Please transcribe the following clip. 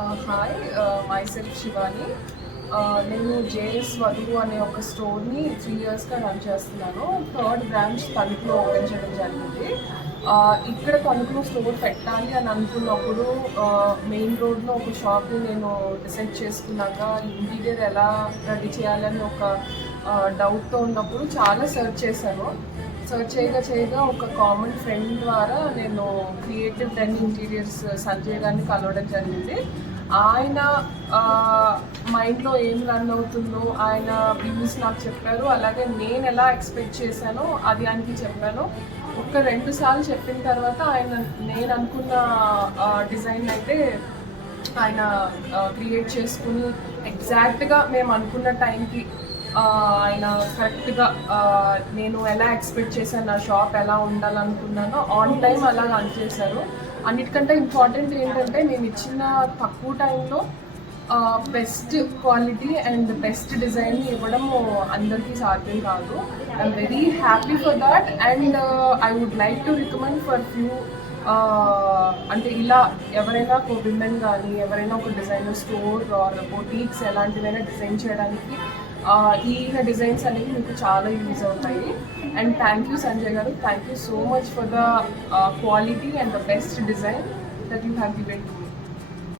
Hi, myself Shivani. నేను JS వధువు అనే ఒక స్టోర్ని 3 ఇయర్స్గా రన్ చేస్తున్నాను. థర్డ్ బ్రాంచ్ తణుకులో ఓపెన్ చేయడం జరిగింది. ఇక్కడ తణుకులో స్టోర్ పెట్టాలి అని అనుకున్నప్పుడు మెయిన్ రోడ్లో ఒక షాప్ని నేను డిసైడ్ చేసుకున్నాక ఇంటీరియర్ ఎలా రెడీ చేయాలని ఒక డౌట్తో ఉన్నప్పుడు చాలా సెర్చ్ చేశాను. సెర్చ్ చేయగా ఒక కామన్ ఫ్రెండ్ ద్వారా నేను క్రియేటివ్ డెన్ ఇంటీరియర్స్ సంజయ్ గారిని కలవడం జరిగింది. ఆయన మైండ్లో ఏం రన్ అవుతుందో ఆయన వ్యూస్ నాకు చెప్పారు. అలాగే నేను ఎలా ఎక్స్పెక్ట్ చేశానో అది ఆయనకి చెప్పాను. ఒక 2 సార్లు చెప్పిన తర్వాత ఆయన నేను అనుకున్న డిజైన్ అయితే ఆయన క్రియేట్ చేసుకుని ఎగ్జాక్ట్గా మేము అనుకున్న టైంకి ఆయన కరెక్ట్గా నేను ఎలా ఎక్స్పెక్ట్ చేశాను, నా షాప్ ఎలా ఉండాలనుకున్నానో ఆన్ టైం అలా రన్ చేశారు. అన్నిటికంటే ఇంపార్టెంట్ ఏంటంటే నేను ఇచ్చిన తక్కువ టైంలో best quality and best design ఇవ్వడం అందరికీ సాధ్యం కాదు. I'm very happy for that and I would like to recommend for few అంటే ఇలా ఎవరైనా ఒక విమెన్ కానీ ఎవరైనా ఒక డిజైనర్ స్టోర్ ఆర్ బొటీక్స్ ఎలాంటివైనా డిజైన్ చేయడానికి ఈయన డిజైన్స్ అనేవి మీకు చాలా యూజ్ అవుతాయి. అండ్ థ్యాంక్ యూ సంజయ్ గారు, thank you so much for the quality and the best design that you have given to